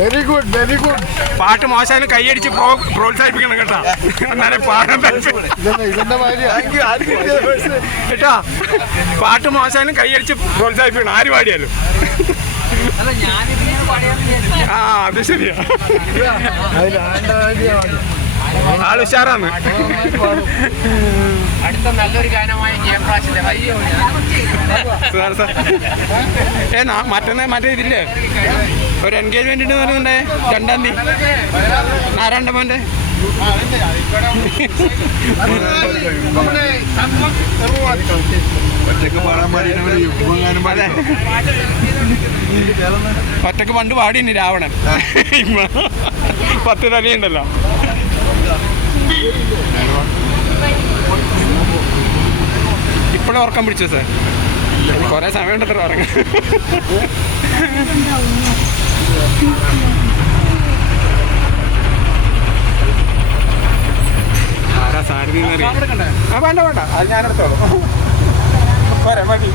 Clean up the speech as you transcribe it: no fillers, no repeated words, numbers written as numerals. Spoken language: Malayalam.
Very good very good. പാട്ട് മോശം കൈയടിച്ച് പ്രോത്സാഹിപ്പിക്കണം കേട്ടോ. എന്നാലേ പാടാൻ കേട്ടോ. പാട്ട് മോശം കൈയടിച്ച് പ്രോത്സാഹിപ്പിക്കണം ആര് പാടിയാലും. ആ അത് ശരിയാ. ആള് ഉഷാറാണ്. അടുത്ത നല്ലൊരു ഗാനമായ ജയപ്രാശിന്റെ മറ്റേ ഇതില്ലേ ഒരു എൻഗേജ്മെന്റ് എന്ന് പറയുന്നുണ്ടേ 2-ാം തീയതി നാരായണ മോന്റെ. ഒറ്റക്ക് പണ്ട് പാടിനി രാവണൻ. 10 തലയുണ്ടല്ലോ. ഇപ്പോഴും ഉറക്കം പിടിച്ചു സാർ. കുറെ സമയം ഉണ്ടത്ര ഉറങ്ങാൻ. ആരാ സാരഥി? ആ വേണ്ട വേണ്ട, അത് ഞാനെടുത്തോളൂ. പോരെ മതി.